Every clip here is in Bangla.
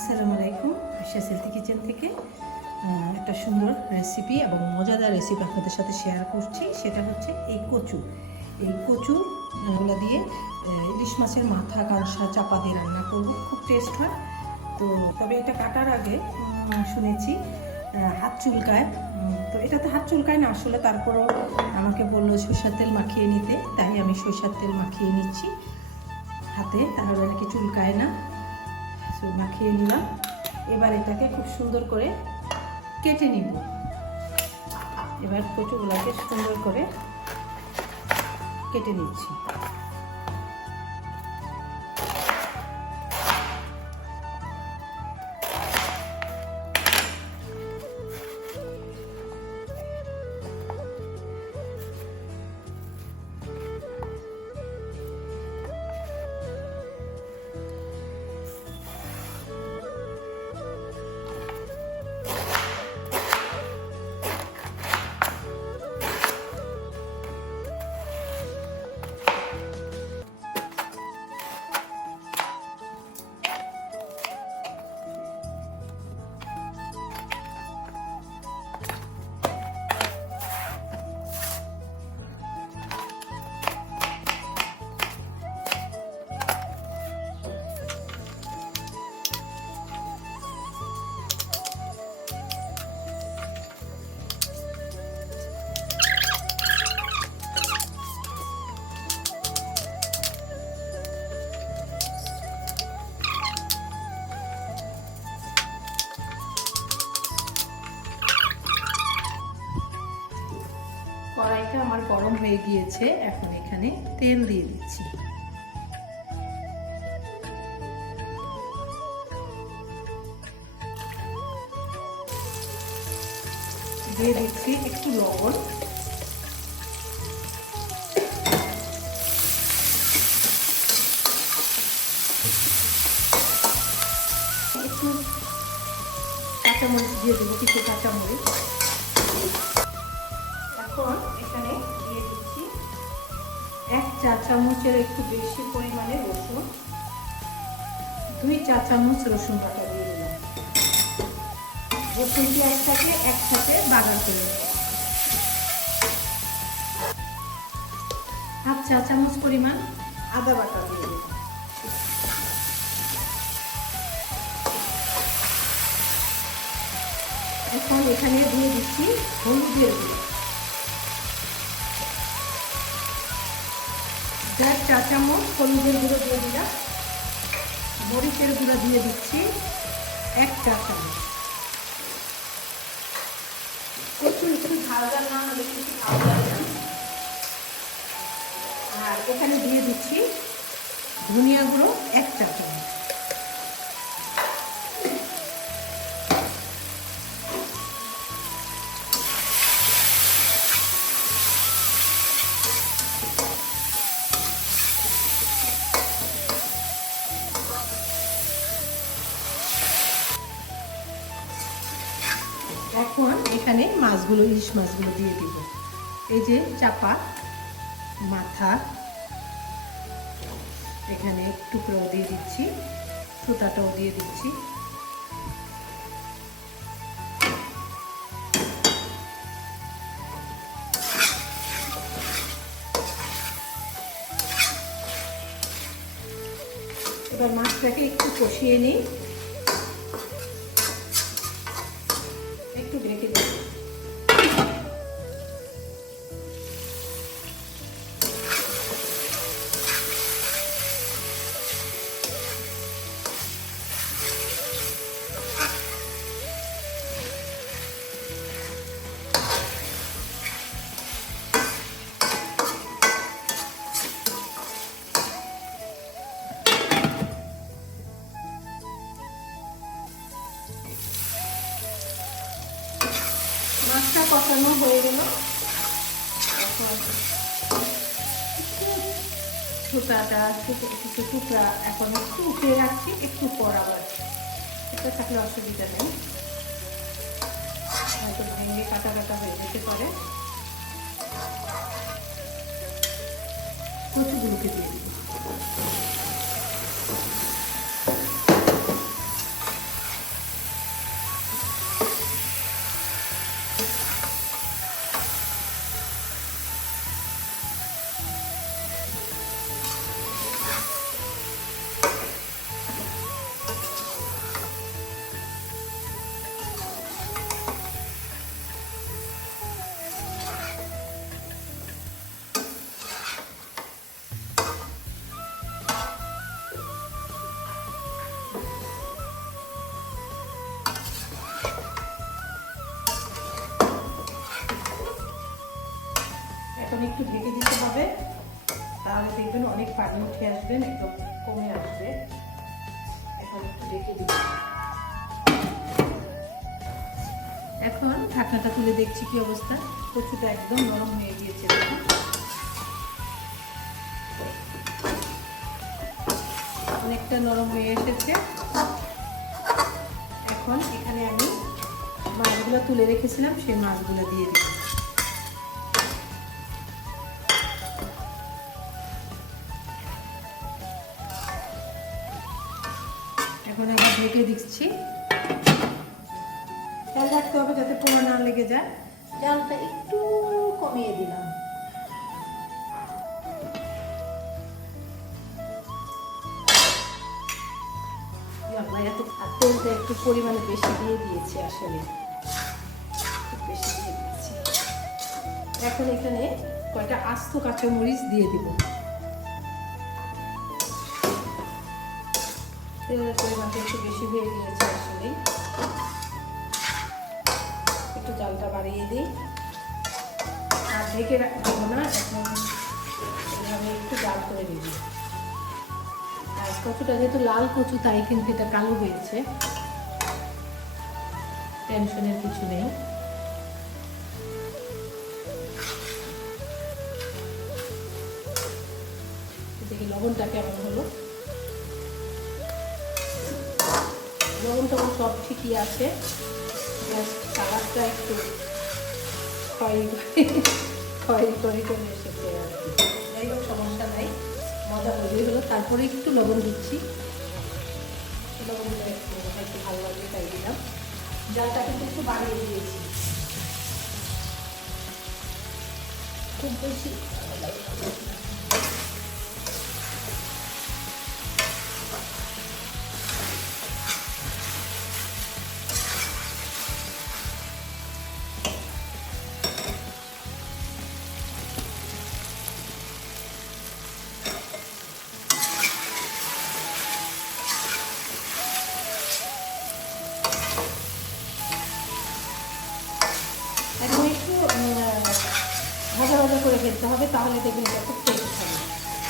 আসসালামু আলাইকুম, আশা সিল্কি কিচেন থেকে। একটা সুন্দর রেসিপি এবং মজাদার রেসিপি আপনাদের সাথে শেয়ার করছি, সেটা হচ্ছে এই কচু। এই কচু গুলো দিয়ে ইলিশ মাছের মাথা, কালসা, চাপা দিয়ে রান্না করব, খুব টেস্ট হয়। তো তবে এটা কাটার আগে শুনেছি হাত চুলকায়। তো এটাতে হাত চুলকায় না, আসলে তারপরও আমাকে বলল সরষের তেল মাখিয়ে নিতে, তাই আমি সরষের তেল মাখিয়ে নিচ্ছি। হাতে, তাহলে নাকি চুলকায় না। তো মাখিয়ে নিলাম। এবার এটাকে খুব সুন্দর করে কেটে নিব। এবার কচুগুলাকে সুন্দর করে কেটে নিচ্ছি। কড়াইটা আমার গরম হয়ে গিয়েছে, এখন এখানে তেল দিয়ে দিচ্ছি। দিয়ে দিচ্ছি একটু লবণ। একটু কাঁচামরিচ দিয়ে দেবো, কিছু কাঁচামরিচ। চা চামচের একটু বেশি পরিমাণে রসুন। দুই চা চামচ রসুন বাটা দিয়ে দিলাম। রসুন পেঁয়াজটাকে একসাথে বাগান করে। হাফ চা চামচ পরিমাণ আদা বাটা দিয়ে দিলাম। এখন এখানে দিয়ে দিচ্ছি হলুদের গুঁড়ো। দেড় চা চামচ হলুদের গুঁড়ো দিয়ে দিলাম। মরিচের গুঁড়ো দিয়ে দিচ্ছি এক চা চামচ। প্রচুর একটু ঝাল ঝাল না হলে কিছু আর এখানে দিয়ে দিচ্ছি ধনিয়া গুঁড়ো এক এখন এখানে মাছগুলো, ইলিশ মাছগুলো দিয়ে দিব। এই যে চাপা, মাথা, এখানে টুকরোও দিয়ে দিচ্ছি, সুতাটাও দিয়ে দিচ্ছি। এবার মাছটাকে একটু কষিয়ে নিই। কিছু কিছু টুকরা এখন একটু উঠিয়ে রাখছি, একটু পর আবার। এটা থাকলে অসুবিধা নেই। হয়তো ভেঙে কাটা কাটা হয়ে যেতে পারে। কচুগুলোকে দিয়ে দিব। এখন একটু ঢেকে দিতে হবে। তাহলে দেখবেন অনেক পানি উঠে আসবেন একদম কমে আসবে। এখন একটু ঢেকে দিই এখন ঢাকনাটা তুলে দেখছি কি অবস্থা। কচুটা একদম নরম হয়ে গিয়েছে। অনেকটা নরম হয়ে এসেছে। এখন এখানে আমি মাছগুলো তুলে রেখেছিলাম, সেই মাছগুলো দিয়ে দিই এখন এবার ঢেকে দিচ্ছি। খেয়াল রাখতে হবে যাতে পোড়া না লেগে যায়। জালটা একটু কমিয়ে দিলাম। তেলটা একটু পরিমাণে বেশি দিয়ে দিয়েছি আসলে। এখন এখানে কয়টা আস্ত কাঁচামরিচ দিয়ে দিব। তেলের পরিমাণটা একটু বেশি হয়ে গিয়েছে আসলে। একটু জালটা বাড়িয়ে দিই। আর ঢেকে রাখব না, এখন এভাবে একটু জাল করে দিই আর কচুটা যেহেতু লাল কচু, তাই কিন্তু এটা কালো হয়েছে। টেনশনের কিছু নেই। লবণটা কেমন হলো? লবণ টবণ সব ঠিকই আছে। কালারটা একটু খয়েরি খয়েরি করে চলে এসেছে আর কি। যাই হোক, সমস্যা নাই। মজা হয়ে হলো। তারপরে একটু লবণ দিচ্ছি। লবণটা একটু একটু ভালো লাগবে তাই দিলাম। জালটা কিন্তু একটু বাড়িয়ে দিয়েছি। খুব বেশি ফেলতে হবে, তাহলে দেখবেন এটা খুব টেস্ট হবে।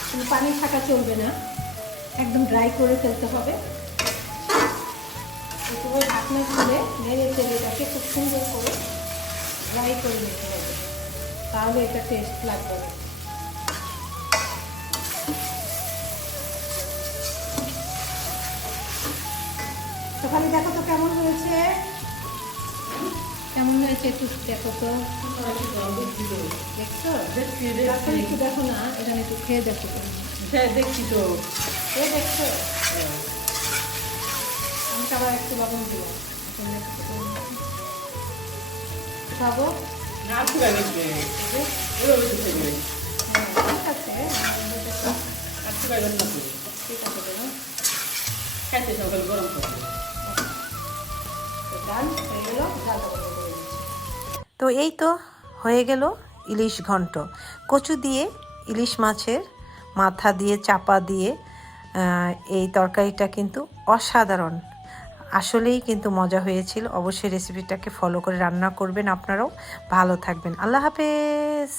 কিন্তু পানি থাকা চলবে না। একদম ড্রাই করে ফেলতে হবে। এরপরে ঢাকনা খুলে নেড়ে এটাকে খুব সুন্দর করে ড্রাই করে নিতে হবে। তাহলে এটা টেস্ট লাগবে। তো দেখো তো কেমন হয়েছে? কেমন হয়েছে একটু দেখো তো? দেখছ? তারপরে একটু দেখো না এখানে একটু খেয়ে দেখো তো। হ্যাঁ দেখছি তো। খেয়ে দেখছ? আমি আবার একটু লবণ এখন তো। খাব? না তো থাকবে হ্যাঁ ঠিক আছে। আর ঠিক আছে দেবো। খাইতে সকাল গরম থাকবে তো ডাল হয়ে গেল ডালটা তো এই তো হয়ে গেল ইলিশ ঘন্ট। কচু দিয়ে ইলিশ মাছের মাথা দিয়ে, চাপা দিয়ে এই তরকারিটা কিন্তু অসাধারণ। আসলেই কিন্তু মজা হয়েছিল। অবশ্যই রেসিপিটাকে ফলো করে রান্না করবেন আপনারাও। ভালো থাকবেন। আল্লাহ হাফেজ।